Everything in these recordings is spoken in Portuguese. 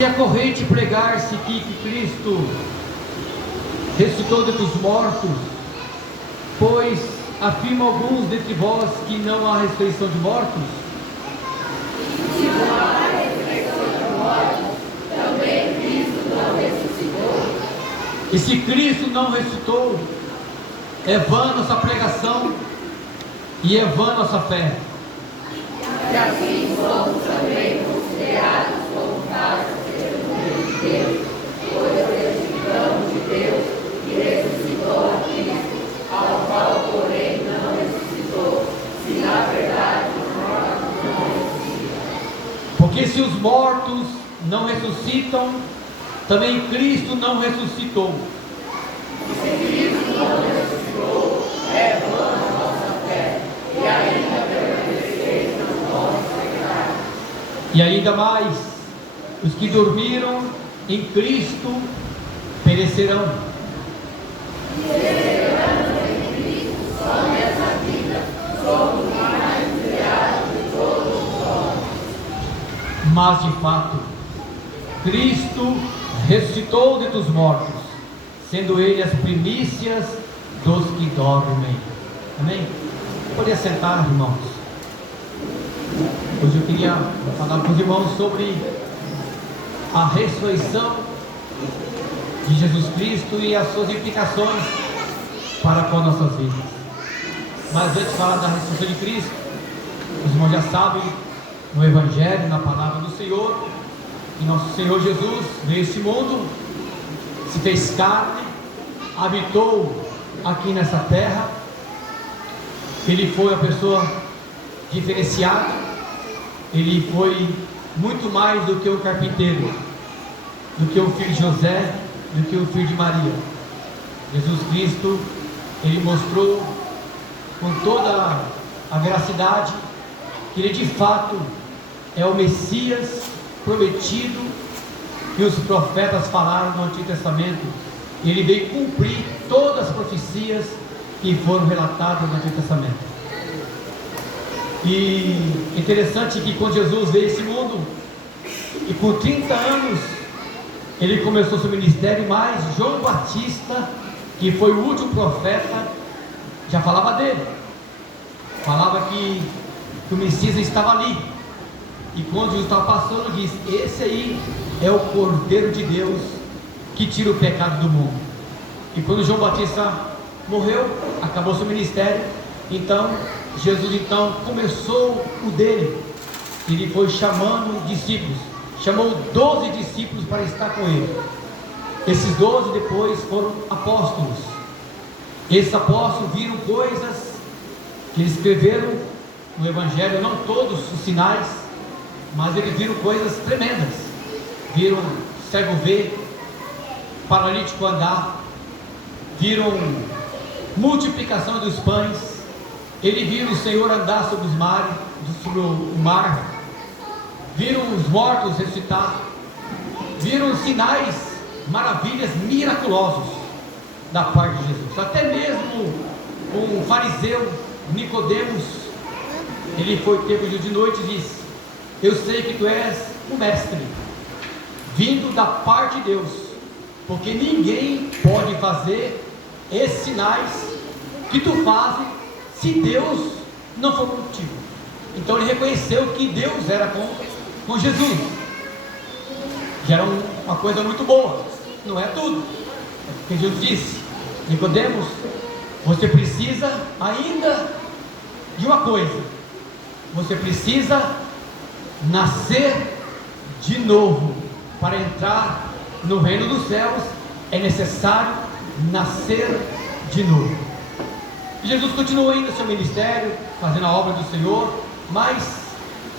E é corrente pregar-se que Cristo ressuscitou dentre os mortos, pois afirmam alguns dentre vós que não há ressurreição de mortos. Se não há ressurreição de mortos, também Cristo não ressuscitou. E se Cristo não ressuscitou, é vã nossa pregação e é vã nossa fé. E assim somos também considerados como falsos testemunhas de Deus, pois testificamos de Deus que ressuscitou a Cristo, ao qual, porém, não ressuscitou, se na verdade os mortos não ressuscitam. Porque se os mortos não ressuscitam, também Cristo não ressuscitou. Se Cristo não ressuscitou, é vã a nossa fé, e ainda permaneceis nos vossos pecados. E ainda mais, os que dormiram em Cristo perecerão. Só nessa vida somos mais criados de todos os homens. Mas de fato, Cristo ressuscitou dentre os mortos, sendo Ele as primícias dos que dormem. Amém? Pode assentar, irmãos. Hoje eu queria falar com os irmãos sobre a ressurreição de Jesus Cristo e as suas implicações para com as nossas vidas. Mas antes de falar da ressurreição de Cristo, os irmãos já sabem, no Evangelho, na palavra do Senhor, que nosso Senhor Jesus veio a este mundo, se fez carne, habitou aqui nessa terra. Ele foi uma pessoa diferenciada. Ele foi muito mais do que um carpinteiro, do que o filho de José, do que o filho de Maria. Jesus Cristo, Ele mostrou com toda a veracidade que Ele de fato é o Messias prometido que os profetas falaram no Antigo Testamento. Ele veio cumprir todas as profecias que foram relatadas no Antigo Testamento. E interessante que quando Jesus veio a esse mundo, e com 30 anos ele começou seu ministério, mas João Batista, que foi o último profeta, já falava dele, falava que o Messias estava ali. E quando Jesus estava passando, ele disse: esse aí é o Cordeiro de Deus que tira o pecado do mundo. E quando João Batista morreu, acabou seu ministério. Então Jesus começou o dele. Ele foi chamando discípulos, chamou 12 discípulos para estar com ele. Esses 12 depois foram apóstolos. Esses apóstolos viram coisas que eles escreveram no Evangelho, não todos os sinais, mas eles viram coisas tremendas. Viram cego ver, paralítico andar, viram multiplicação dos pães. Ele viu o Senhor andar sobre os mares, sobre o mar, viram os mortos ressuscitar, viram sinais, maravilhas miraculosos da parte de Jesus. Até mesmo um fariseu, Nicodemos, ele foi tempo de noite e disse: eu sei que tu és o mestre, vindo da parte de Deus, porque ninguém pode fazer esses sinais que tu fazes se Deus não for contigo. Então ele reconheceu que Deus era com Jesus. Já era uma coisa muito boa, não é tudo. Porque Jesus disse: Nicodemos, você precisa ainda de uma coisa. Você precisa nascer de novo. Para entrar no reino dos céus é necessário nascer de novo. Jesus continuou ainda seu ministério, fazendo a obra do Senhor, mas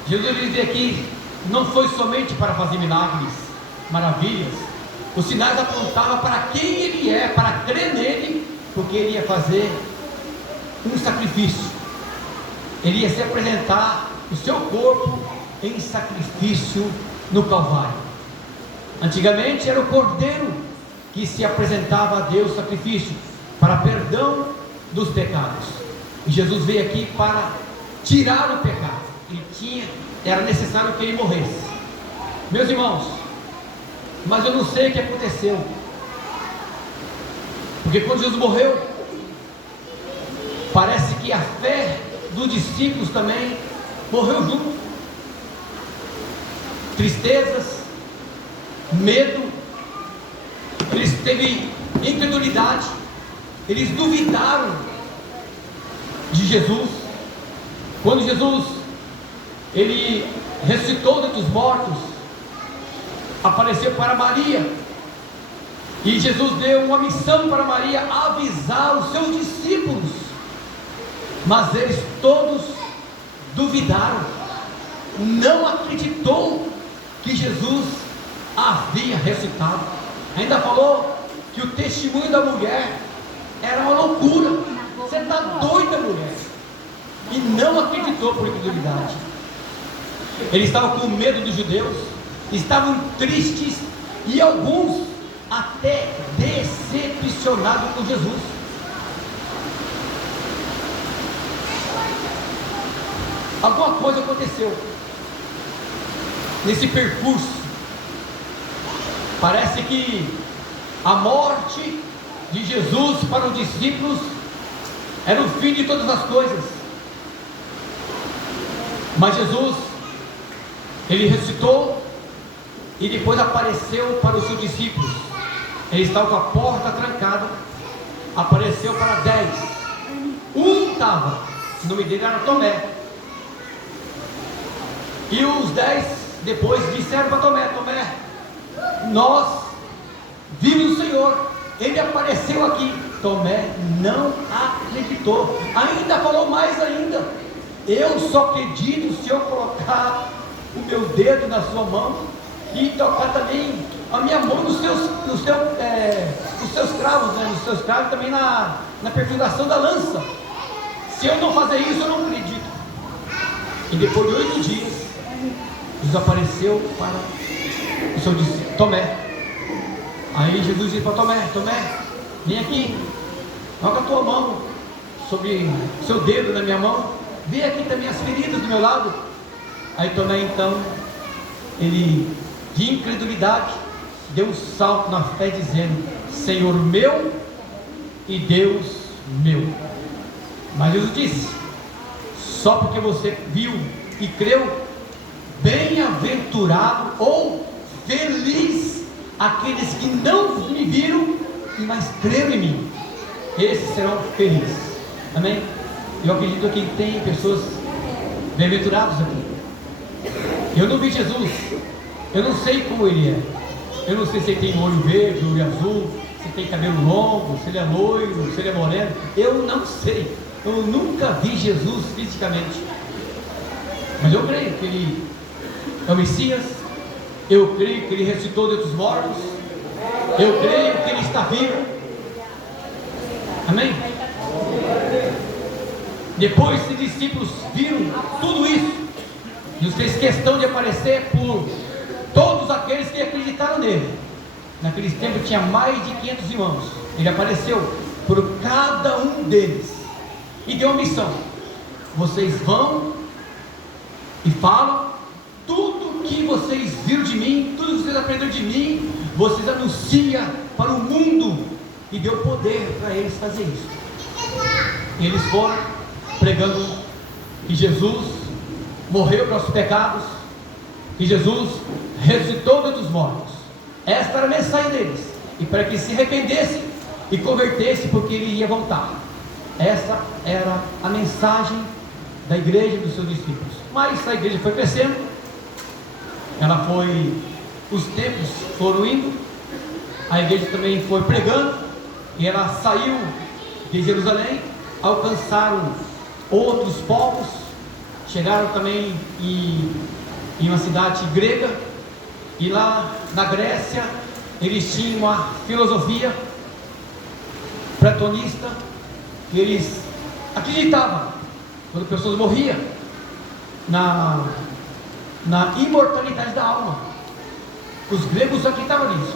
Jesus dizia que não foi somente para fazer milagres, maravilhas. Os sinais apontavam para quem Ele é, para crer nele, porque Ele ia fazer um sacrifício. Ele ia se apresentar o seu corpo em sacrifício no Calvário. Antigamente era o Cordeiro que se apresentava a Deus, sacrifício para perdão dos pecados. E Jesus veio aqui para tirar o pecado. Era necessário que Ele morresse. Meus irmãos, mas eu não sei o que aconteceu. Porque quando Jesus morreu, parece que a fé dos discípulos também morreu junto. Tristezas, medo, eles teve incredulidade, eles duvidaram de Jesus. Quando Jesus ele ressuscitou dentre os mortos, apareceu para Maria, e Jesus deu uma missão para Maria, avisar os seus discípulos, mas eles todos duvidaram, não acreditou que Jesus havia ressuscitado. Ainda falou que o testemunho da mulher era uma loucura. Você está doida, mulher? E não acreditou por incredulidade. Eles estavam com medo dos judeus, estavam tristes e alguns até decepcionados com Jesus. Alguma coisa aconteceu nesse percurso. Parece que a morte de Jesus para os discípulos era o fim de todas as coisas. Mas Jesus, ele ressuscitou e depois apareceu para os seus discípulos. Ele estava com a porta trancada, apareceu para 10. Um estava, o nome dele era Tomé. E os 10 depois disseram para Tomé: Tomé, nós vimos o Senhor, ele apareceu aqui. Tomé não acreditou, ainda falou mais ainda: eu só acredito se eu colocar o meu dedo na sua mão e tocar também a minha mão nos seus cravos, né? Nos seus cravos, também na perfuração da lança. Se eu não fazer isso, eu não acredito. E depois de 8 dias, desapareceu para o seu discípulo Tomé. Aí Jesus disse para Tomé: Tomé, vem aqui, coloca a tua mão sobre o seu dedo na minha mão, vê aqui também as feridas do meu lado. Aí Tomé, então, ele, de incredulidade, deu um salto na fé, dizendo: Senhor meu e Deus meu. Mas Jesus disse: só porque você viu e creu, bem-aventurado ou feliz aqueles que não me viram, mas creram em mim. Esses serão felizes. Amém? Eu acredito que tem pessoas bem-aventuradas aqui. Eu não vi Jesus, eu não sei como ele é. Eu não sei se ele tem olho verde, olho azul, se tem cabelo longo, se ele é loiro, se ele é moreno. Eu não sei. Eu nunca vi Jesus fisicamente. Mas eu creio que ele é o Messias. Eu creio que ele ressuscitou dentre os mortos. Eu creio que ele está vivo. Amém? Depois os discípulos viram tudo isso, Jesus fez questão de aparecer por todos aqueles que acreditaram nele. Naqueles tempos tinha mais de 500 irmãos. Ele apareceu por cada um deles e deu uma missão: vocês vão e falam tudo que vocês viram de mim, tudo que vocês aprenderam de mim, vocês anunciam para o mundo. E deu poder para eles fazer isso. E eles foram pregando que Jesus morreu para os pecados, que Jesus ressuscitou dentre os mortos. Esta era a mensagem deles, e para que se arrependessem e convertessem, porque ele ia voltar. Essa era a mensagem da igreja dos seus discípulos. Mas a igreja foi crescendo, os tempos foram indo, a igreja também foi pregando, e ela saiu de Jerusalém, alcançaram outros povos, chegaram também em uma cidade grega, e lá na Grécia eles tinham uma filosofia platonista, que eles acreditavam, quando pessoas morriam, na imortalidade da alma. Os gregos acreditavam nisso,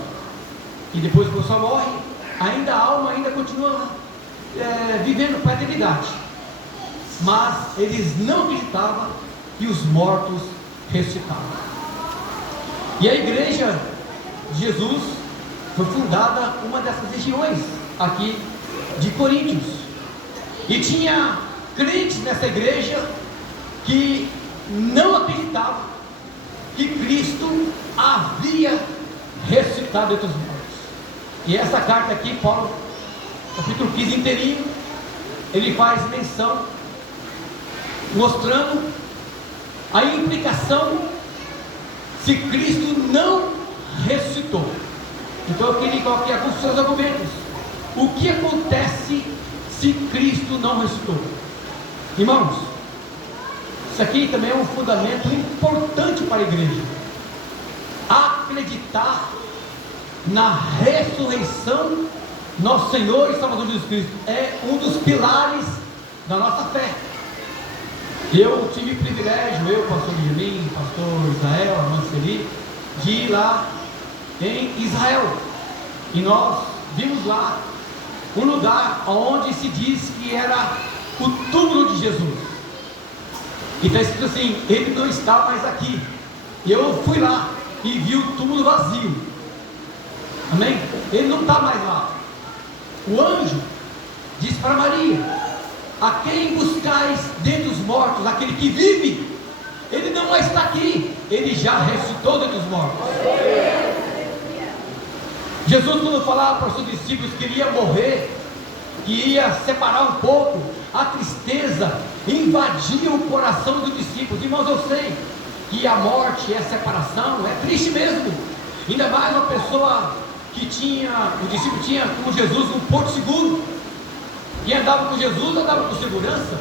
e depois que a pessoa morre, ainda a alma ainda continua vivendo para a eternidade. Mas eles não acreditavam que os mortos ressuscitavam. E a igreja de Jesus, foi fundada uma dessas regiões aqui de Coríntios, e tinha crentes nessa igreja que não acreditavam que Cristo havia ressuscitado entre os mortos. E essa carta aqui, Paulo, capítulo 15 inteirinho, ele faz menção, mostrando a implicação se Cristo não ressuscitou. Então eu queria colocar alguns seus argumentos. O que acontece se Cristo não ressuscitou? Irmãos, isso aqui também é um fundamento importante para a igreja. Acreditar na ressurreição nosso Senhor e Salvador Jesus Cristo é um dos pilares da nossa fé. Eu tive o privilégio, pastor Benjamin, pastor Israel, a Manceli, de ir lá em Israel, e nós vimos lá um lugar onde se diz que era o túmulo de Jesus, e está escrito assim: ele não está mais aqui. E eu fui lá e vi o túmulo vazio, amém? Ele não está mais lá. O anjo disse para Maria: a quem buscais dentre os mortos? Aquele que vive. Ele não mais está aqui, ele já ressuscitou dentre os mortos. Jesus, quando falava para os seus discípulos que ele ia morrer, que ia separar um pouco, a tristeza invadia o coração dos discípulos. Irmãos, eu sei que a morte e a separação é triste mesmo, ainda mais uma pessoa que o discípulo tinha com Jesus um porto seguro, e andava com Jesus, andava com segurança,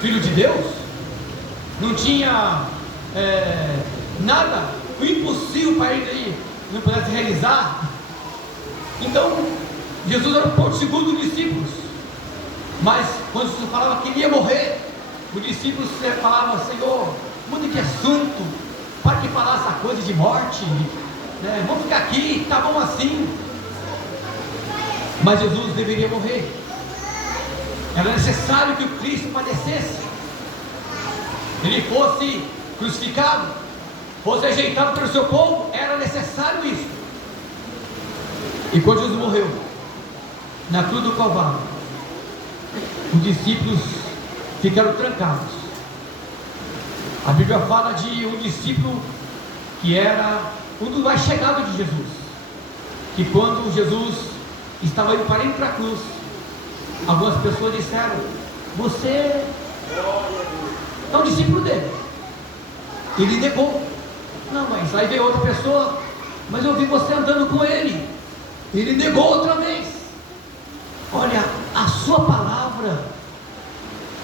filho de Deus, não tinha nada, o impossível para ele não pudesse realizar. Então Jesus era o porto seguro dos discípulos. Mas quando Jesus falava que ele ia morrer, os discípulos falavam: Senhor, muda de assunto, para que falar essa coisa de morte, vamos ficar aqui, está bom assim. Mas Jesus deveria morrer, era necessário que o Cristo padecesse, ele fosse crucificado, fosse rejeitado pelo seu povo, era necessário isso. E quando Jesus morreu na cruz do Calvário, os discípulos ficaram trancados. A Bíblia fala de um discípulo que era um dos mais chegados de Jesus, que quando Jesus estava indo para ir para a cruz, algumas pessoas disseram: você é um discípulo dele. Ele negou: não, mas aí veio outra pessoa: mas eu vi você andando com ele. Ele negou outra vez. Olha, a sua palavra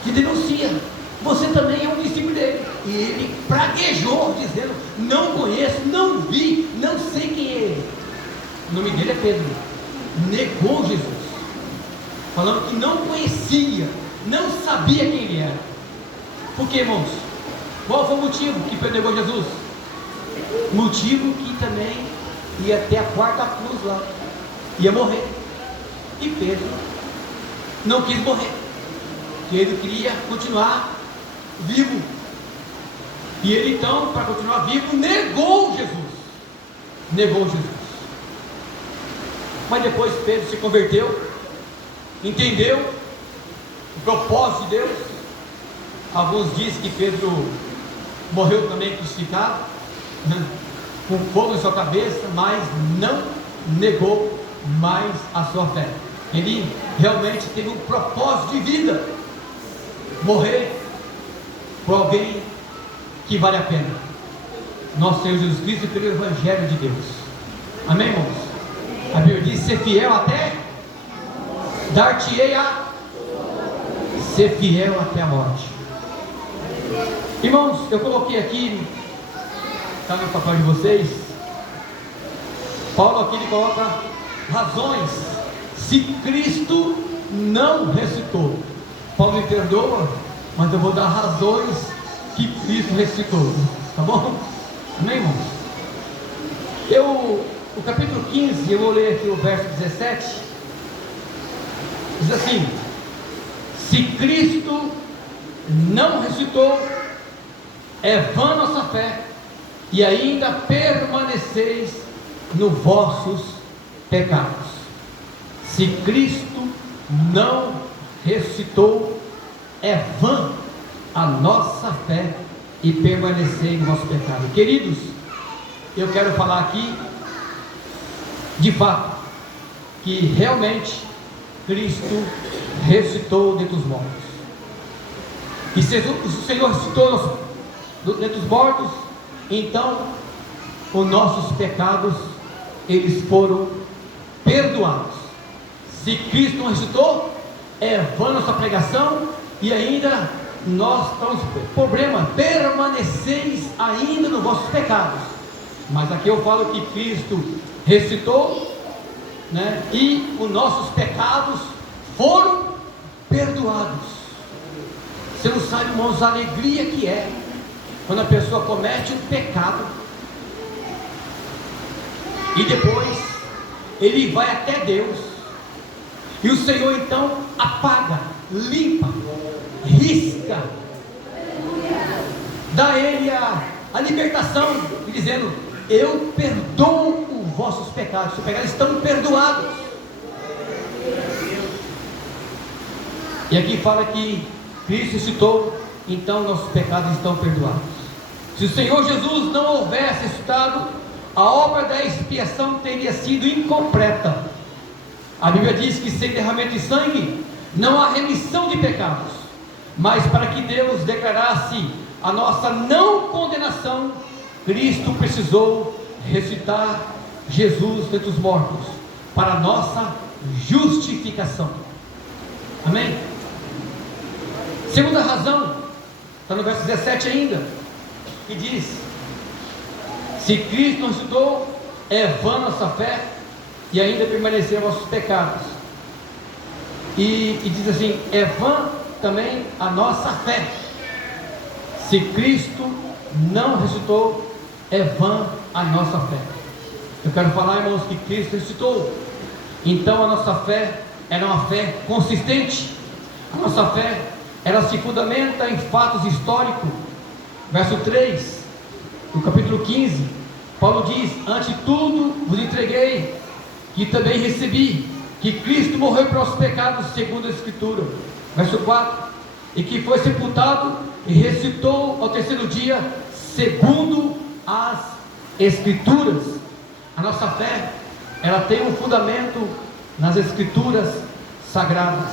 te denuncia, você também é um discípulo dele. E ele praguejou, dizendo: não conheço, não vi, não sei quem é ele. O nome dele é Pedro. Negou Jesus, falando que não conhecia, não sabia quem ele era. Por que, irmãos? Qual foi o motivo que Pedro negou Jesus? Motivo que também ia até a quarta cruz lá, ia morrer. E Pedro não quis morrer, porque ele queria continuar vivo. E ele então, para continuar vivo, negou Jesus. Negou Jesus. Mas depois Pedro se converteu, entendeu o propósito de Deus. Alguns dizem que Pedro morreu também crucificado, com fogo em sua cabeça, mas não negou mais a sua fé. Ele realmente teve um propósito de vida, morrer por alguém que vale a pena, nosso Senhor Jesus Cristo, pelo Evangelho de Deus. Amém, irmãos? A Bíblia diz: ser fiel até, dar-te-ei a ser fiel até a morte. Irmãos, eu coloquei aqui, está no papel de vocês, Paulo aqui ele coloca razões se Cristo não ressuscitou. Paulo me perdoa, mas eu vou dar razões que Cristo ressuscitou, tá bom? Amém, irmãos? O capítulo 15, eu vou ler aqui o verso 17, diz assim: se Cristo não ressuscitou, é vã nossa fé, e ainda permaneceis nos vossos pecados. Se Cristo não ressuscitou, é vã a nossa fé e permanecer no nosso pecado. Queridos, eu quero falar aqui, de fato, que realmente Cristo ressuscitou dentre os mortos. E se o Senhor ressuscitou dentre os mortos, então os nossos pecados, eles foram perdoados. Se Cristo não ressuscitou, é vã nossa pregação, e ainda nós estamos com problema, permaneceis ainda nos vossos pecados. Mas aqui eu falo que Cristo ressuscitou, né? E os nossos pecados foram perdoados. Você não sabe, irmãos, a alegria que é quando a pessoa comete um pecado e depois ele vai até Deus, e o Senhor então apaga, limpa, risca, dá a ele a libertação, dizendo: eu perdoo os vossos pecados, os pecados estão perdoados. E aqui fala que Cristo ressuscitou, então nossos pecados estão perdoados. Se o Senhor Jesus não houvesse ressuscitado, a obra da expiação teria sido incompleta. A Bíblia diz que sem derramamento de sangue não há remissão de pecados. Mas para que Deus declarasse a nossa não condenação, Cristo precisou ressuscitar Jesus dentre os mortos, para a nossa justificação. Amém? Segunda razão, está no verso 17 ainda, que diz: se Cristo não ressuscitou, é vã nossa fé e ainda permaneceram nossos pecados. E diz assim: é vã também a nossa fé. Se Cristo não ressuscitou, é vã a nossa fé. Eu quero falar, irmãos, que Cristo ressuscitou, então a nossa fé era uma fé consistente. A nossa fé, ela se fundamenta em fatos históricos. Verso 3 do capítulo 15, Paulo diz: ante tudo vos entreguei, que também recebi, que Cristo morreu pelos pecados segundo a Escritura. Verso 4: e que foi sepultado e ressuscitou ao terceiro dia segundo as Escrituras. A nossa fé, ela tem um fundamento nas Escrituras sagradas.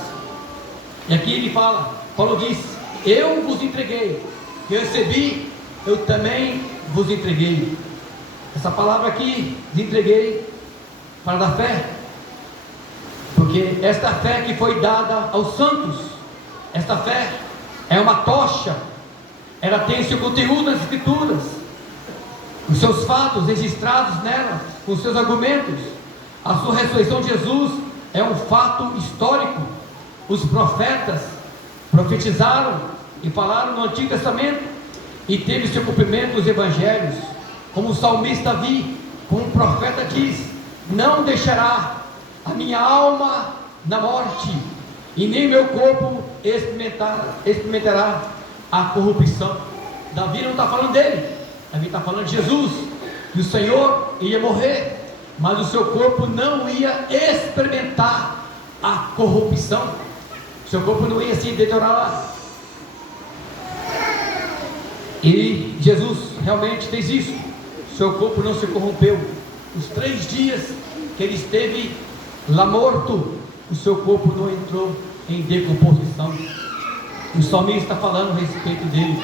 E aqui ele fala, Paulo diz: eu vos entreguei, que eu recebi, eu também vos entreguei. Essa palavra aqui, de entreguei, fala da fé, porque esta fé que foi dada aos santos, esta fé é uma tocha, ela tem seu conteúdo nas Escrituras, os seus fatos registrados nelas, com seus argumentos. A sua ressurreição de Jesus é um fato histórico. Os profetas profetizaram e falaram no Antigo Testamento, e teve seu cumprimento nos Evangelhos, como o salmista Davi, como o profeta diz: não deixará a minha alma na morte, e nem meu corpo experimentará a corrupção. Davi não está falando dele, Davi está falando de Jesus, que o Senhor ia morrer, mas o seu corpo não ia experimentar a corrupção, o seu corpo não ia se deteriorar. E Jesus realmente fez isso, o seu corpo não se corrompeu. Os 3 dias que ele esteve lá morto, o seu corpo não entrou em decomposição. O salmista está falando a respeito dele.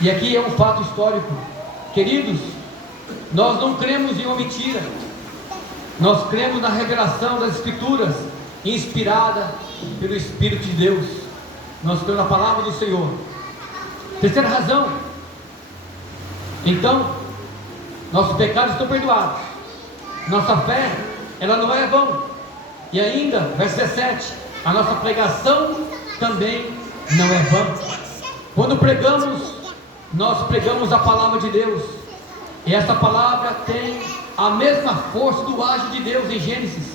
E aqui é um fato histórico, queridos, nós não cremos em uma mentira, nós cremos na revelação das Escrituras, inspirada pelo Espírito de Deus. Nós cremos na palavra do Senhor. Terceira razão, então, nossos pecados estão perdoados, nossa fé, ela não é vã. E ainda, verso 17, a nossa pregação também não é vã. Quando pregamos, nós pregamos a palavra de Deus, e essa palavra tem a mesma força do agir de Deus em Gênesis.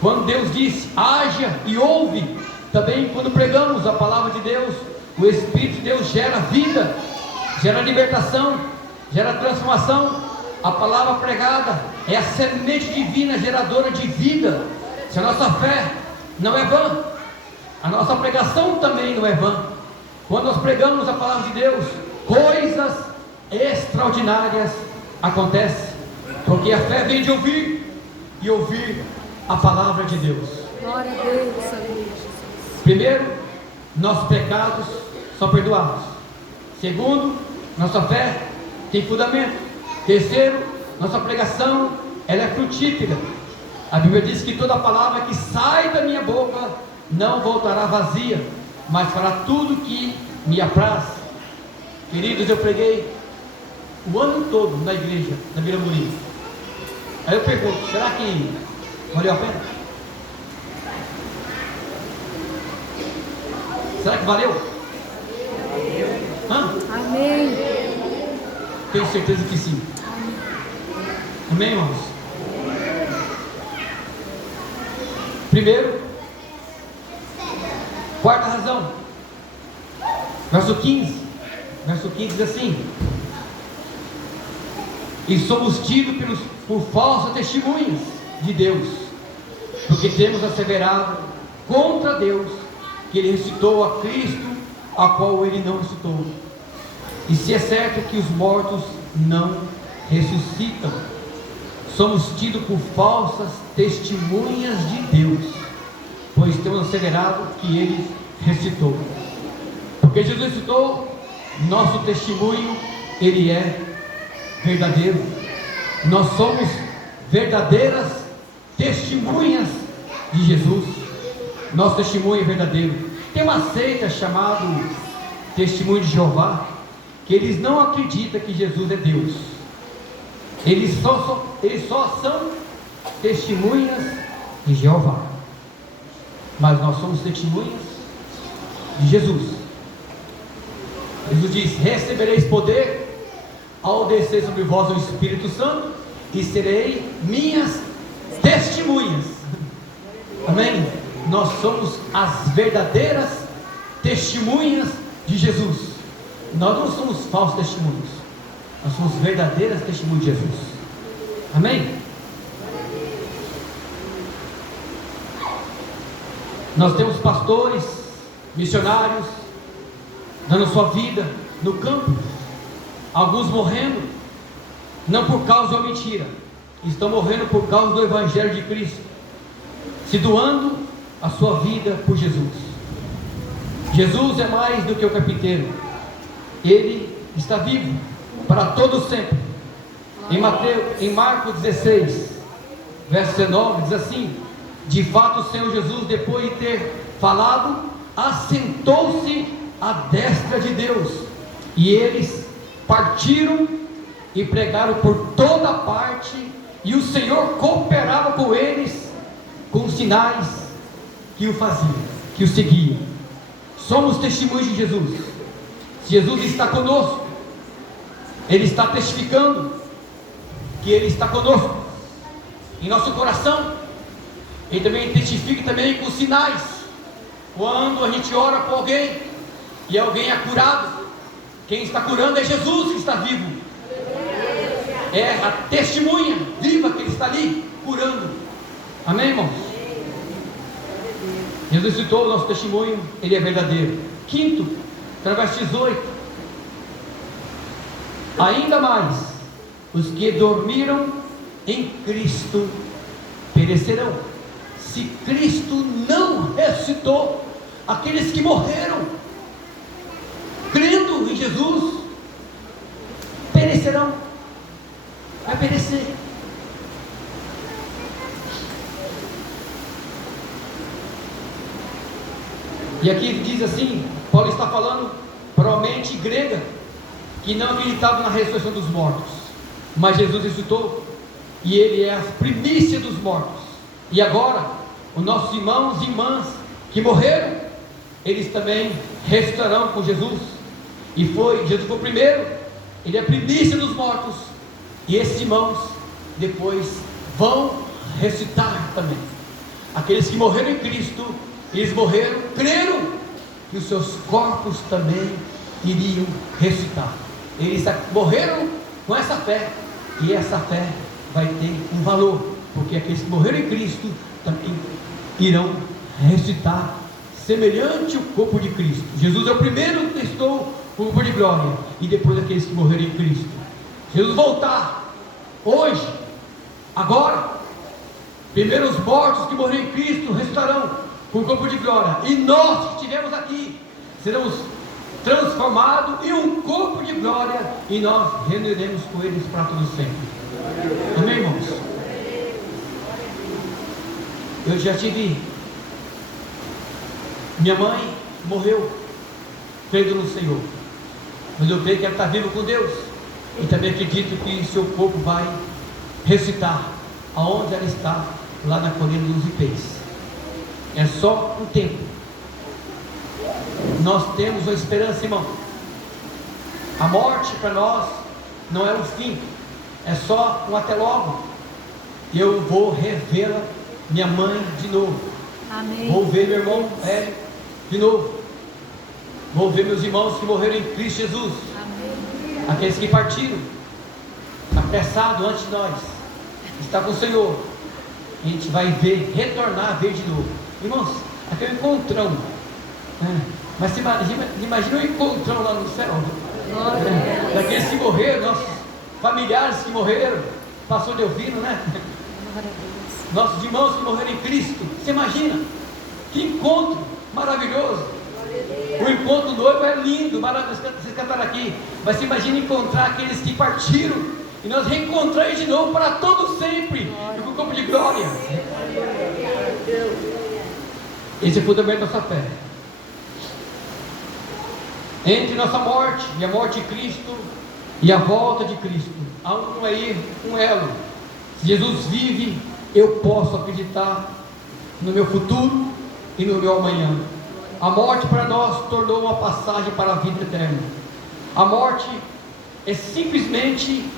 Quando Deus disse: haja e ouve, também quando pregamos a palavra de Deus, o Espírito de Deus gera vida, gera libertação, gera transformação. A palavra pregada é a semente divina geradora de vida. Se a nossa fé não é vã, a nossa pregação também não é vã. Quando nós pregamos a palavra de Deus, coisas extraordinárias acontecem, porque a fé vem de ouvir, e ouvir a palavra de Deus. Glória a Deus, aleluia. Primeiro, nossos pecados são perdoados. Segundo, nossa fé tem fundamento. Terceiro, nossa pregação, ela é frutífera. A Bíblia diz que toda palavra que sai da minha boca não voltará vazia, mas fará tudo que me apraz. Queridos, eu preguei o ano todo na igreja da Vila Murim. Aí eu pergunto, será que valeu a pena? Será que valeu? Hã? Amém. Tenho certeza que sim. Amém, irmãos? Primeiro, quarta razão, verso 15 diz assim: e somos tidos por falsas testemunhas de Deus, porque temos asseverado contra Deus que Ele ressuscitou a Cristo, a qual Ele não ressuscitou. E se é certo que os mortos não ressuscitam, somos tidos por falsas testemunhas de Deus, pois temos asseverado que Ele ressuscitou. Porque Jesus ressuscitou, nosso testemunho, ele é verdadeiro. Nós somos verdadeiras testemunhas de Jesus. Nosso testemunho é verdadeiro. Tem uma seita chamada Testemunho de Jeová, que eles não acreditam que Jesus é Deus. Eles só são testemunhas de Jeová, mas nós somos testemunhas de Jesus. Jesus diz: recebereis poder ao descer sobre vós o Espírito Santo, e serei minhas testemunhas. Amém? Nós somos as verdadeiras testemunhas de Jesus. Nós não somos falsos testemunhos, nós somos verdadeiras testemunhas de Jesus. Amém? Nós temos pastores, missionários, dando sua vida no campo, alguns morrendo, não por causa de uma mentira, estão morrendo por causa do Evangelho de Cristo, se doando a sua vida por Jesus. Jesus é mais do que o carpinteiro, Ele está vivo para todo sempre. Em Marcos 16, verso 19, diz assim: de fato o Senhor Jesus, depois de ter falado, assentou-se à destra de Deus, e eles partiram e pregaram por toda parte, e o Senhor cooperava com eles, com os sinais que o faziam, que o seguiam. Somos testemunhos de Jesus. Se Jesus está conosco, Ele está testificando que Ele está conosco em nosso coração. Ele também testifica também com sinais. Quando a gente ora por alguém e alguém é curado, quem está curando é Jesus que está vivo. É a testemunha viva que Ele está ali curando. Amém, irmãos? Jesus citou o nosso testemunho, ele é verdadeiro. Quinto, verso 18: ainda mais, os que dormiram em Cristo perecerão. Se Cristo não ressuscitou, aqueles que morreram crendo em Jesus perecerão. Vai perecer. E aqui diz assim, Paulo está falando para uma mente grega que não acreditava na ressurreição dos mortos, mas Jesus ressuscitou, e Ele é a primícia dos mortos. E agora, os nossos irmãos e irmãs que morreram, eles também ressuscitarão com Jesus. E Jesus foi o primeiro, Ele é a primícia dos mortos, e esses irmãos depois vão ressuscitar também. Aqueles que morreram em Cristo, eles morreram, creram que os seus corpos também iriam ressuscitar. Eles morreram com essa fé, e essa fé vai ter um valor, porque aqueles que morreram em Cristo também irão ressuscitar semelhante ao corpo de Cristo. Jesus é o primeiro que testou o corpo de glória, e depois aqueles que morreram em Cristo. Jesus voltar hoje, agora, primeiro os mortos que morreram em Cristo ressuscitarão com o corpo de glória, e nós que estivermos aqui seremos transformados em um corpo de glória, e nós reuniremos com eles para todo sempre. Amém, irmãos? Eu já tive, minha mãe morreu crendo no Senhor, mas eu creio que ela está viva com Deus, e também acredito que seu corpo vai ressuscitar aonde ela está, lá na colina dos Ipês. É só um tempo. Nós temos uma esperança, irmão. A morte para nós não é o fim, é só um até logo. Eu vou revê-la, minha mãe, de novo. Amém. Vou ver meu irmão Hélio de novo. Vou ver meus irmãos que morreram em Cristo Jesus. Amém. Aqueles que partiram apressado antes de nós, está com o Senhor. A gente vai ver, retornar a ver de novo. Irmãos, aquele encontrão, né? Mas imagina um encontrão lá no céu, né? Daqueles que morreram, nossos familiares que morreram, pastor Delvino, né? Nossos irmãos que morreram em Cristo. Você imagina? Que encontro maravilhoso. O encontro do noivo é lindo, maravilhoso. Vocês cantaram aqui, mas você imagina encontrar aqueles que partiram e nós reencontramos de novo para todo sempre, com o corpo de glória. Esse é o fundamento da nossa fé. Entre nossa morte e a morte de Cristo e a volta de Cristo, há um elo. Se Jesus vive, eu posso acreditar no meu futuro e no meu amanhã. A morte para nós tornou uma passagem para a vida eterna. A morte é simplesmente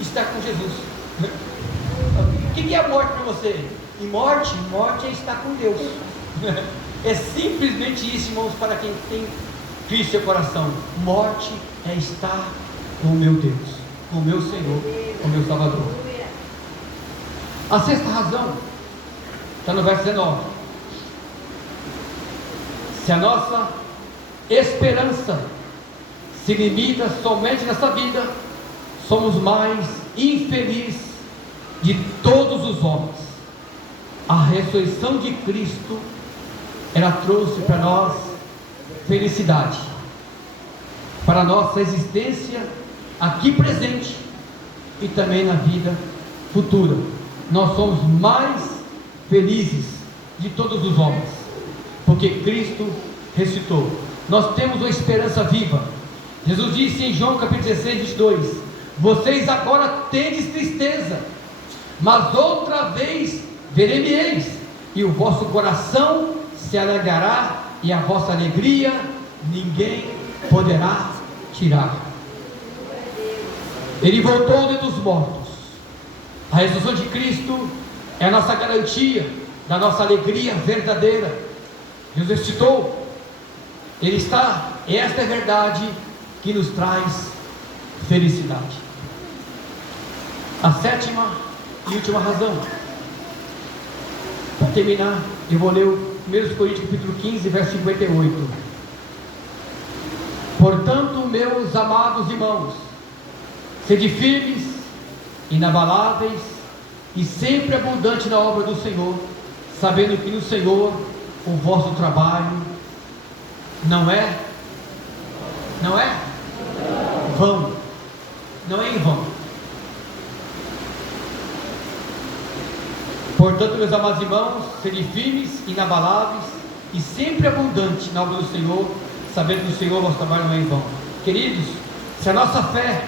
estar com Jesus. O que é a morte para você? E morte é estar com Deus. É simplesmente isso, irmãos, para quem tem Cristo no seu coração. Morte é estar com o meu Deus, com o meu Senhor, com o meu Salvador. A sexta razão está no verso 19. Se a nossa esperança se limita somente nessa vida, somos mais infelizes de todos os homens. A ressurreição de Cristo, ela trouxe para nós felicidade, para a nossa existência aqui presente e também na vida futura. Nós somos mais felizes de todos os homens, porque Cristo ressuscitou. Nós temos uma esperança viva. Jesus disse em João capítulo 16, 22: vocês agora tendes tristeza, mas outra vez verei-me-eis, e o vosso coração se alegrará, e a vossa alegria ninguém poderá tirar. Ele voltou dentre os mortos. A ressurreição de Cristo é a nossa garantia da nossa alegria verdadeira. Jesus ressuscitou. Ele está, esta é a verdade que nos traz felicidade. A sétima e última razão, para terminar, eu vou ler o 1 Coríntios capítulo 15, verso 58. Portanto, meus amados irmãos, sede firmes, inabaláveis e sempre abundantes na obra do Senhor, sabendo que no Senhor o vosso trabalho não é vão, não é em vão. Portanto, meus amados irmãos, sede firmes, inabaláveis e sempre abundantes na obra do Senhor, sabendo que o Senhor o vosso trabalho não é em vão. Queridos, se a nossa fé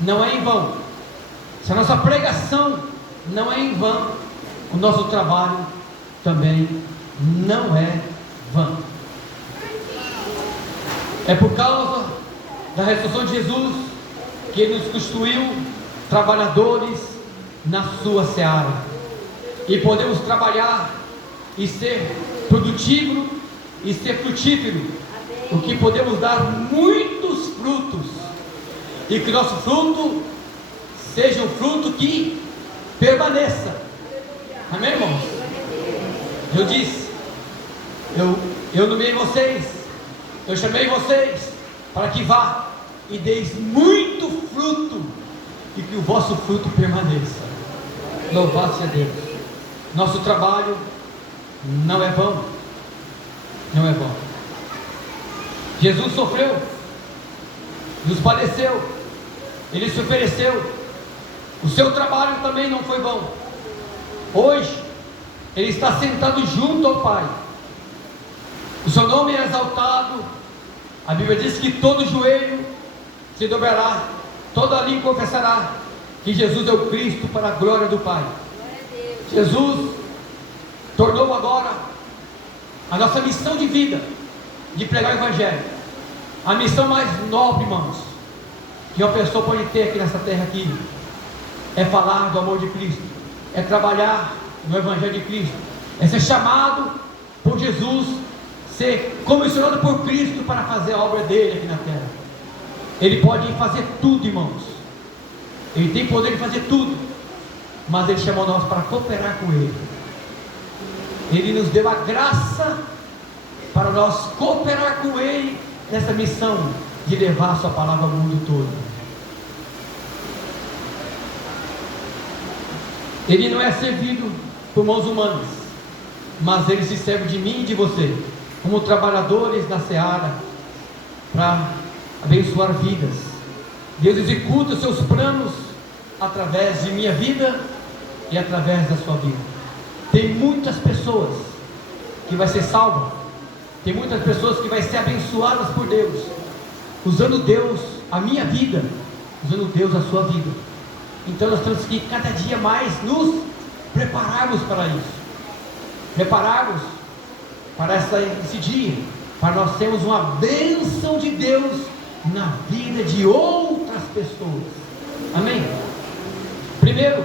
não é em vão, se a nossa pregação não é em vão, o nosso trabalho também não é vão. É por causa da ressurreição de Jesus que Ele nos constituiu trabalhadores na sua seara, e podemos trabalhar e ser produtivo e ser frutífero, o que podemos dar muitos frutos, E que nosso fruto seja um fruto que permaneça. Amém, irmãos? Eu disse, eu nomeei vocês, eu chamei vocês para que vá e deis muito fruto, e que o vosso fruto permaneça. Louvado seja Deus. Nosso trabalho não é vão, não é vão. Jesus sofreu, nos padeceu, Ele se ofereceu. O seu trabalho também não foi vão. Hoje Ele está sentado junto ao Pai, o seu nome é exaltado. A Bíblia diz que todo joelho se dobrará, toda língua confessará que Jesus é o Cristo, para a glória do Pai. Jesus tornou agora a nossa missão de vida, de pregar o Evangelho, a missão mais nobre, irmãos, que uma pessoa pode ter aqui nessa terra aqui, é falar do amor de Cristo, é trabalhar no Evangelho de Cristo, é ser chamado por Jesus, ser comissionado por Cristo para fazer a obra dele aqui na terra. Ele pode fazer tudo, irmãos, Ele tem poder de fazer tudo, mas Ele chamou nós para cooperar com Ele. Ele nos deu a graça para nós cooperar com Ele nessa missão de levar a sua palavra ao mundo todo. Ele não é servido por mãos humanas, mas Ele se serve de mim e de você, como trabalhadores da seara, para abençoar vidas. Deus executa os seus planos através de minha vida e através da sua vida. Tem muitas pessoas que vai ser salvas, tem muitas pessoas que vai ser abençoadas por Deus, usando Deus a minha vida, usando Deus a sua vida. Então nós temos que cada dia mais nos prepararmos para isso, prepararmos para esse dia, para nós termos uma bênção de Deus na vida de outras pessoas. Amém? Primeiro,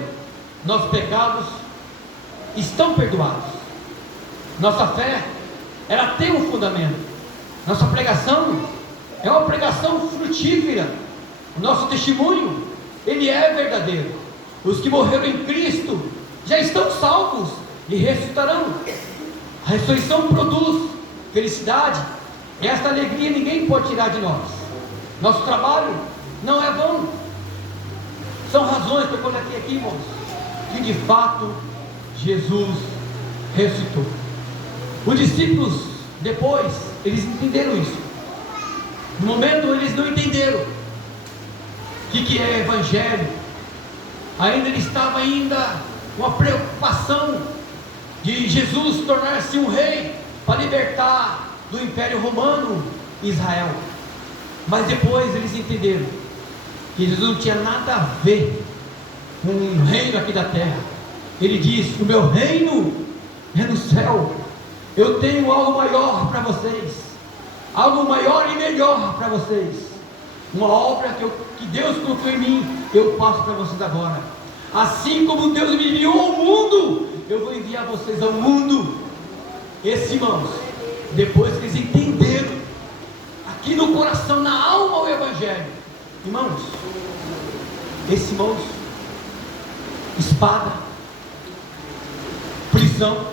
nossos pecados estão perdoados. Nossa fé, ela tem um fundamento. Nossa pregação é uma pregação frutífera. O nosso testemunho, ele é verdadeiro. Os que morreram em Cristo já estão salvos e ressuscitarão. A ressurreição produz felicidade. Esta alegria ninguém pode tirar de nós. Nosso trabalho não é vão. São razões que eu coloquei aqui, irmãos, que de fato Jesus ressuscitou. Os discípulos depois, eles entenderam isso. No momento eles não entenderam o que é Evangelho. Ainda ele estava com a preocupação de Jesus tornar-se um rei para libertar do Império Romano Israel. Mas depois eles entenderam que Jesus não tinha nada a ver com um reino aqui da terra. Ele diz: o meu reino é no céu. Eu tenho algo maior para vocês, algo maior e melhor para vocês. Uma obra que Deus colocou em mim, eu passo para vocês agora. Assim como Deus me enviou ao mundo, eu vou enviar vocês ao mundo. Esses irmãos, depois que eles entenderam, aqui no coração, na alma, o Evangelho, irmãos, esses irmãos, espada, prisão,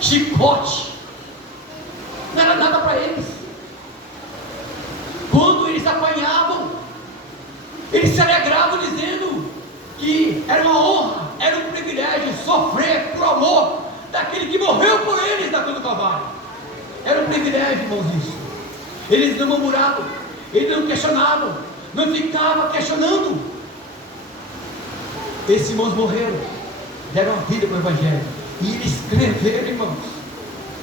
chicote, não era nada para eles. Quando eles apanhavam, eles se alegravam dizendo que era uma honra, era um privilégio sofrer por amor daquele que morreu por eles na cruz do Calvário. Era um privilégio, irmãos, isso. Eles não murmuravam, eles não questionavam, não ficavam questionando. Esses irmãos morreram, deram a vida para o Evangelho, e eles escreveram, irmãos,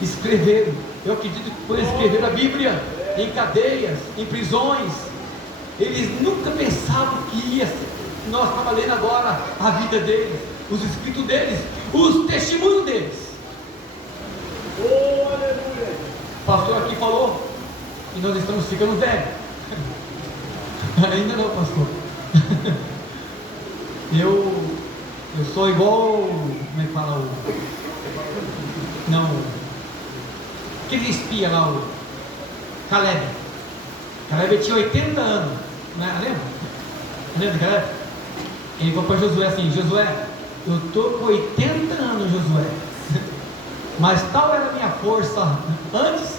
escreveram. Eu acredito que por escrever a Bíblia em cadeias, em prisões, eles nunca pensavam que ia ser. Nós estamos lendo agora a vida deles, os escritos deles, os testemunhos deles. Oh, aleluia! O pastor aqui falou que nós estamos ficando velhos. Ainda não, pastor. Eu sou igual, como é que fala aquele espia lá, o Caleb. Caleb tinha 80 anos, Né? Lembra, galera? Ele falou para Josué assim: Josué, eu estou com 80 anos, Josué, mas tal era a minha força antes,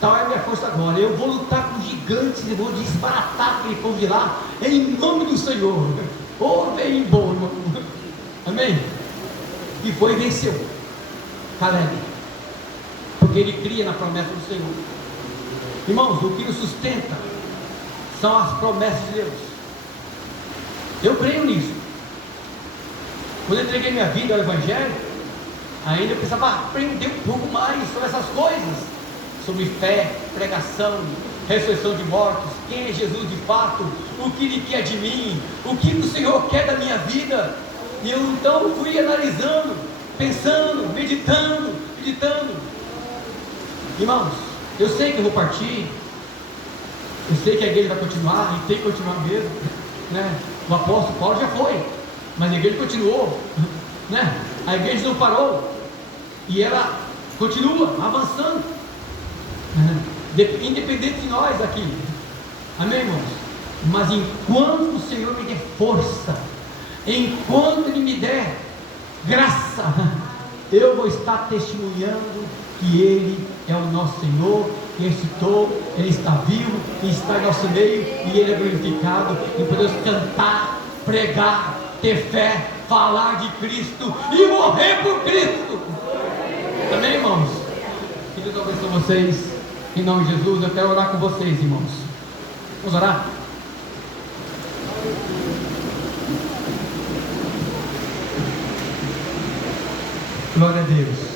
tal é a minha força agora. Eu vou lutar com gigantes e vou desbaratar aquele povo de lá, em nome do Senhor. Oh, bem bom, irmão. Amém? E foi e venceu Caleb, porque ele cria na promessa do Senhor. Irmãos, o que nos sustenta são as promessas de Deus. Eu creio nisso. Quando eu entreguei minha vida ao Evangelho, ainda eu precisava aprender um pouco mais sobre essas coisas, sobre fé, pregação, ressurreição de mortos, quem é Jesus de fato, o que Ele quer de mim, o que o Senhor quer da minha vida. E eu então fui analisando, pensando, meditando. Irmãos, eu sei que eu vou partir, eu sei que a igreja vai continuar, e tem que continuar mesmo, né? O apóstolo Paulo já foi, mas a igreja continuou, né? A igreja não parou, e ela continua avançando, independente de nós aqui, amém, irmãos? Mas enquanto o Senhor me der força, enquanto Ele me der graça, eu vou estar testemunhando que Ele é o nosso Senhor, que ressuscitou, Ele está vivo, Ele está em nosso meio, e Ele é glorificado, e podemos cantar, pregar, ter fé, falar de Cristo e morrer por Cristo. Amém, irmãos? Que Deus abençoe vocês, em nome de Jesus. Eu quero orar com vocês, irmãos. Vamos orar? Glória a Deus.